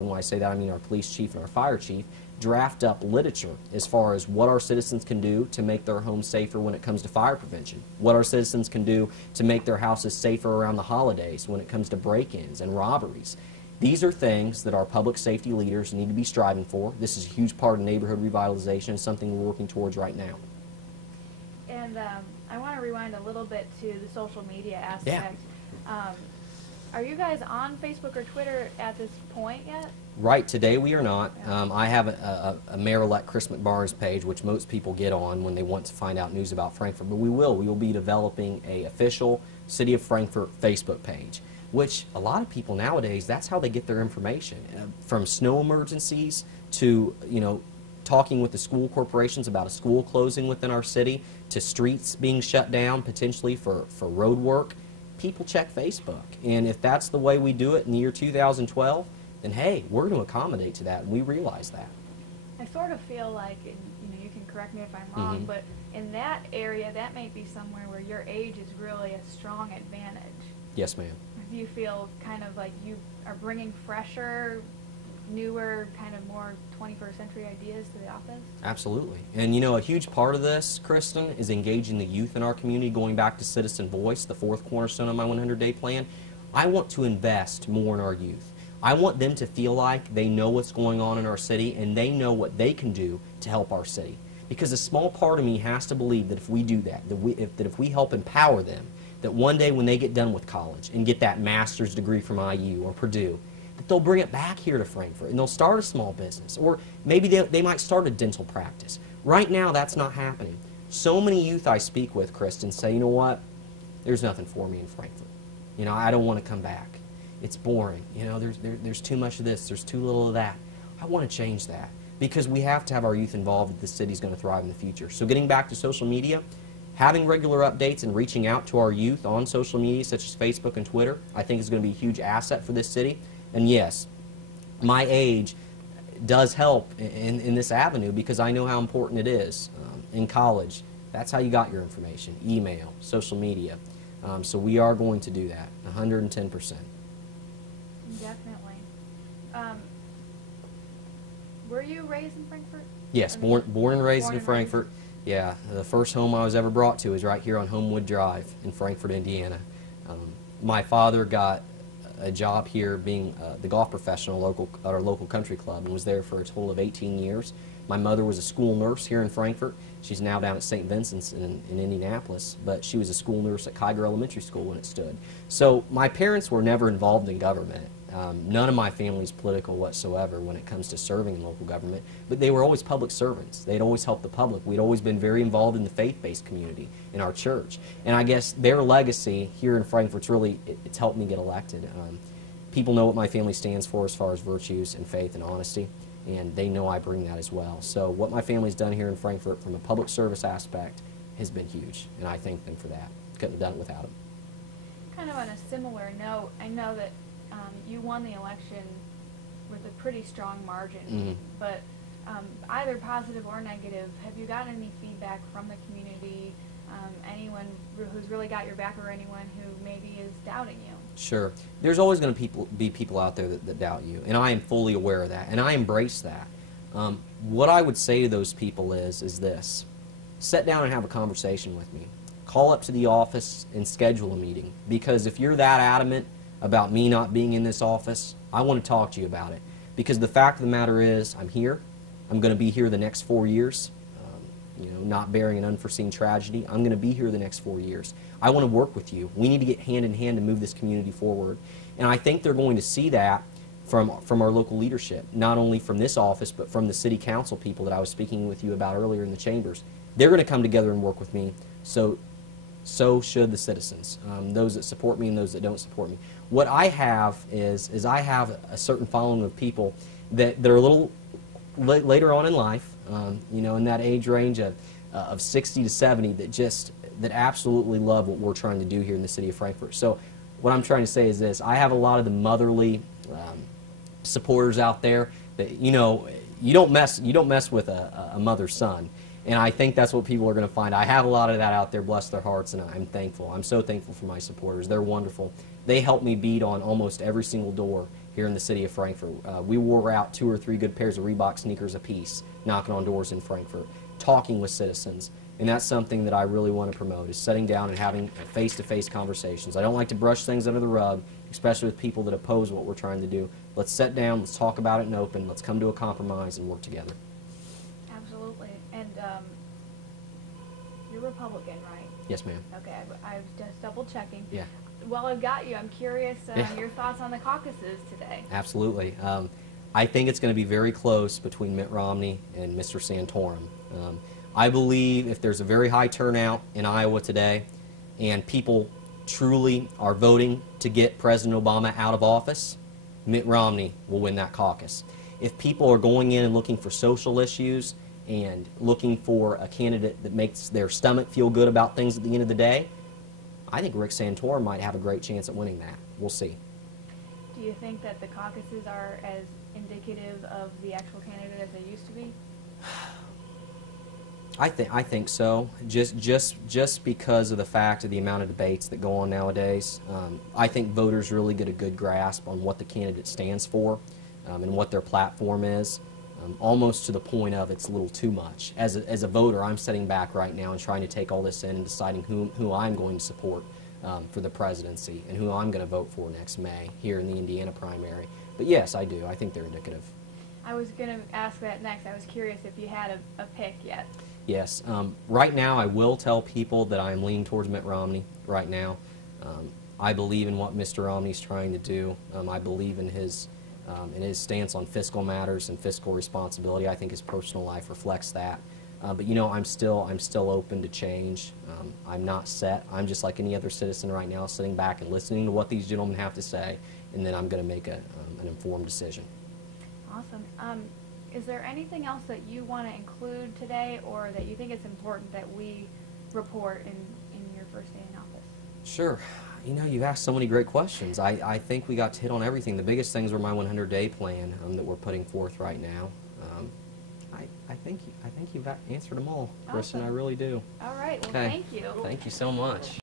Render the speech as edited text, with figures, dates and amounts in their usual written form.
when I say that I mean our police chief and our fire chief, draft up literature as far as what our citizens can do to make their homes safer when it comes to fire prevention, what our citizens can do to make their houses safer around the holidays when it comes to break-ins and robberies. These are things that our public safety leaders need to be striving for. This is a huge part of neighborhood revitalization, something we're working towards right now. And I want to rewind a little bit to the social media aspect. Yeah. Are you guys on Facebook or Twitter at this point yet? Right, today we are not. I have a Mayor-elect Chris McBarnes page, which most people get on when they want to find out news about Frankfort, but we will. We will be developing an official City of Frankfort Facebook page, which a lot of people nowadays, that's how they get their information. From snow emergencies to, talking with the school corporations about a school closing within our city, to streets being shut down potentially for road work. People check Facebook, and if that's the way we do it in the year 2012, then hey, we're going to accommodate to that, and we realize that. I sort of feel like, and, you can correct me if I'm wrong, but in that area, that may be somewhere where your age is really a strong advantage. Yes, ma'am. Do you feel kind of like you are bringing fresher, newer, kind of more 21st century ideas to the office? Absolutely. And a huge part of this, Kristen, is engaging the youth in our community, going back to citizen voice, the fourth cornerstone of my 100-day plan. I want to invest more in our youth. I want them to feel like they know what's going on in our city and they know what they can do to help our city. Because a small part of me has to believe that if we do that, if we help empower them, that one day when they get done with college and get that master's degree from IU or Purdue, that they'll bring it back here to Frankfort and they'll start a small business, or maybe they might start a dental practice. Right now, that's not happening. So many youth I speak with, Kristen, say, you know what, there's nothing for me in Frankfort. I don't want to come back. It's boring. There's too much of this, there's too little of that. I want to change that because we have to have our youth involved if the city's going to thrive in the future. So getting back to social media, having regular updates and reaching out to our youth on social media such as Facebook and Twitter, I think is going to be a huge asset for this city. And yes, my age does help in this avenue because I know how important it is. In college, that's how you got your information, email, social media. So we are going to do that, 110%. Definitely. Were you raised in Frankfort? Yes, born and raised in Frankfort. Yeah, the first home I was ever brought to is right here on Homewood Drive in Frankfort, Indiana. My father got a job here being the golf professional at our local country club and was there for a total of 18 years. My mother was a school nurse here in Frankfort. She's now down at St. Vincent's in Indianapolis, but she was a school nurse at Kiger Elementary School when it stood. So my parents were never involved in government. None of my family's political whatsoever when it comes to serving in local government, but they were always public servants. They'd always helped the public. We'd always been very involved in the faith-based community in our church. And I guess their legacy here in Frankfort's really, it's helped me get elected. People know what my family stands for as far as virtues and faith and honesty, and they know I bring that as well. So what my family's done here in Frankfort from a public service aspect has been huge, and I thank them for that. Couldn't have done it without them. Kind of on a similar note, I know that you won the election with a pretty strong margin, but either positive or negative, have you gotten any feedback from the community, anyone who's really got your back or anyone who maybe is doubting you? Sure. There's always going to be people out there that doubt you, and I am fully aware of that, and I embrace that. What I would say to those people is this. Sit down and have a conversation with me. Call up to the office and schedule a meeting, because if you're that adamant about me not being in this office, I want to talk to you about it. Because the fact of the matter is, I'm here. I'm going to be here the next 4 years. Not bearing an unforeseen tragedy. I'm going to be here the next 4 years. I want to work with you. We need to get hand in hand to move this community forward. And I think they're going to see that from our local leadership, not only from this office, but from the city council people that I was speaking with you about earlier in the chambers. They're going to come together and work with me. So should the citizens, those that support me and those that don't support me. What I have is I have a certain following of people that are a little later on in life, in that age range of 60 to 70 that absolutely love what we're trying to do here in the city of Frankfort. So what I'm trying to say is this: I have a lot of the motherly supporters out there that you don't mess with a mother's son. And I think that's what people are going to find. I have a lot of that out there, bless their hearts, and I'm thankful. I'm so thankful for my supporters. They're wonderful. They help me beat on almost every single door here in the city of Frankfort. We wore out 2 or 3 good pairs of Reebok sneakers apiece, knocking on doors in Frankfort, talking with citizens. And that's something that I really want to promote, is sitting down and having face-to-face conversations. I don't like to brush things under the rug, especially with people that oppose what we're trying to do. Let's sit down, let's talk about it in open, let's come to a compromise and work together. Absolutely. And you're Republican, right? Yes, ma'am. Okay, I was just double checking. Yeah. Well, I've got you. I'm curious your thoughts on the caucuses today. Absolutely. I think it's going to be very close between Mitt Romney and Mr. Santorum. I believe if there's a very high turnout in Iowa today and people truly are voting to get President Obama out of office, Mitt Romney will win that caucus. If people are going in and looking for social issues and looking for a candidate that makes their stomach feel good about things at the end of the day, I think Rick Santorum might have a great chance at winning that. We'll see. Do you think that the caucuses are as indicative of the actual candidate as they used to be? I think so. Just because of the fact of the amount of debates that go on nowadays, I think voters really get a good grasp on what the candidate stands for and what their platform is. Almost to the point of it's a little too much. As a voter, I'm sitting back right now and trying to take all this in and deciding who I'm going to support for the presidency and who I'm going to vote for next May here in the Indiana primary. But yes, I do. I think they're indicative. I was going to ask that next. I was curious if you had a pick yet. Yes. Right now, I will tell people that I'm leaning towards Mitt Romney right now. I believe in what Mr. Romney's trying to do. I believe in his stance on fiscal matters and fiscal responsibility. I think his personal life reflects that. But you know, I'm still open to change. I'm not set. I'm just like any other citizen right now, sitting back and listening to what these gentlemen have to say, and then I'm going to make an informed decision. Awesome. Is there anything else that you want to include today, or that you think it's important that we report in your first day in office? Sure. You know, you've asked so many great questions. I think we got to hit on everything. The biggest things were my 100-day plan that we're putting forth right now. I think you've answered them all, Kristen. Awesome. I really do. All right. Well, Okay. thank you. Thank you so much.